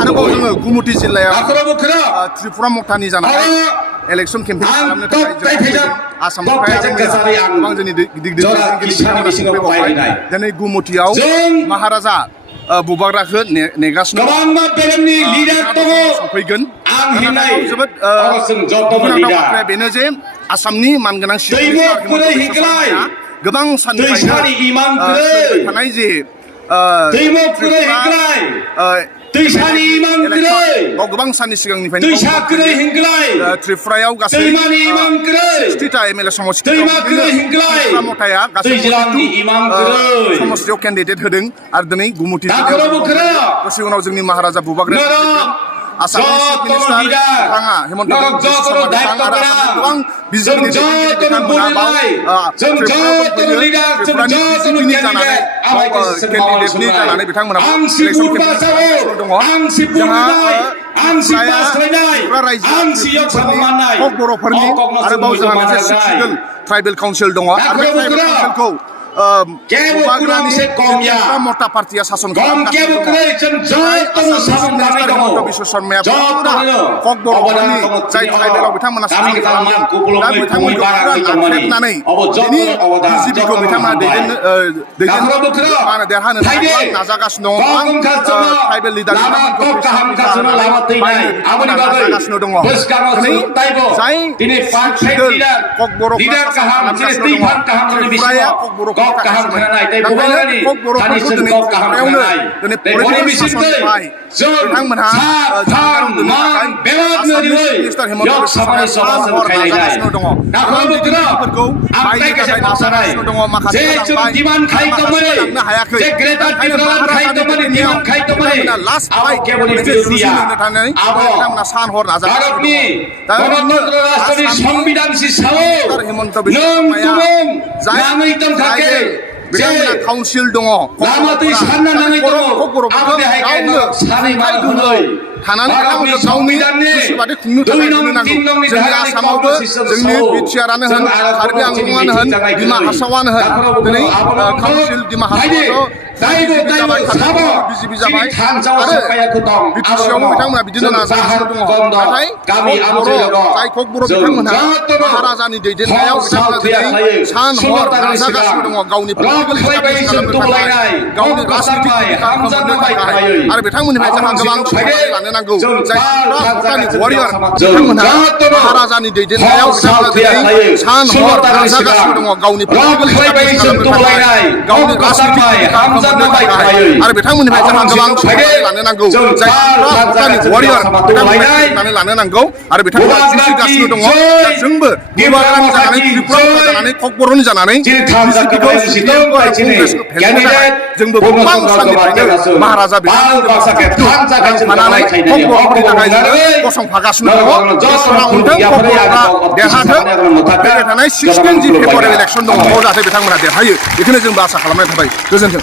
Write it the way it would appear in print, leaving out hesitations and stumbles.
आरोबाव जोङो गुमुथि जिल्लायाव त्रिपुरा मथानि जानाय इलेक्शन केम्पेइन खालामनो थाखाय आसामनिफ्राय गोबां जोंनि गिदिर दिनै गुमुथियाव महाराजा बुबाग्राखौ नेगासिनो सफैगोन जोबोद बाथ्राया बेनो जे आसामनि मानगोनां गोबां साननिफ्रायनो थानाय जे गोबां साननि सिगांनिफ्रायनो त्रिपुरायाव गासै 60टा एमएलए समष्टियाव मथाया गासै समष्टियाव केन्डिडेट होदों आरो दिनै गुमुथि दसे उनाव जोंनि महाराजा बुबाग्राया आसामनि चिफ मिनिस्टार बिथाङा हेमन्त बिश्व शर्मा आरो आसामनि गोबां बिजेपि बिथांमोना त्रिपुरानि जानानै केन्डिडेटनि जानानै बिथांमोना इलेक्शन केम्पेइन दङ जोंहा त्रिपुरा रायजोफोरनि बर'फोरनि आरोबाव जोंहा मोनसे सिक्सटिकेल ट्राइबेल काउन्सिल दङ आरो बे ट्राइबेल काउन्सिलखौ मता पार्टिया शासन हेमन्त बिश्व शर्माया कक बर'फोरनि जाय ट्राइबेलाव बिथांमोना शासन खालामदों दा बिथांमोनखौ नाख्रेबनानै दिनै बिजेपिखौ बिथांमोना देरहानो थाखाय नाजागासिनो दङ ट्राइबेल लिडार नाजागासिनो दङ जाय कक बर'फोरा त्रिपुराया कक बर' बिथांमोना काउन्सिल दङ थानानै गावनि गोसोबादि खुंनो थाखाय होनो नांगौ जोंनि आसामावबो जोंनि बिटिआरआनो होन कार्बि आंलंआनो होन डिमा हासावआनो होन दिनै काउन्सिल डिमा हासावआव बिजेपि जाबाय आरो बिटिसिआवबो बिथांमोना बिदिनो नाजागासिनो दङ नाथाय जाय कक बर' बिथांमोनहा महाराजानि दैदेननायाव बिथांमोना दिनै सान हर नाजागासिनो दङ गावनि गावनि राजनितिक खालामनो थाखाय आरो बिथांमोननिफ्राय जोंहा गोबां सहाय लानो नांगौ जाय भुटाननि वारियर बिथांमोनहा महाराजानि दैदेननायाव बिथांमोना दिनै सान हर नाजागासिनो दङ गावनि गावनि राजनितिक आरो बिथांमोननिफ्राय जोंहा गोबां सहाय लानो नांगौ जाय भुटाननि वारियर बिथांमोननिफ्राय लानो नांगौ आरो बिथांमोना जुजिगासिनो दङ जोंबो बुबाग्रानि जानानै त्रिपुरानि जानानै कक बर'नि जानानै बिजेपिखौ जोंबो गोबां साननिफ्रायनो महाराजा बिथांमोनखौ कक बर'फोरनि थाखाय जोङो गसंफागासिनो दङ इसोरा अनथों कक बर'फ्रा देरहाथों फैबाय थानाय 16 जि फेब्रुवारि इलेक्सन दङ बेयाव जाहाथे बिथांमोना देरहायो बेखौनो जोंबो आसा खालामनाय थाबाय गोजोन्थों।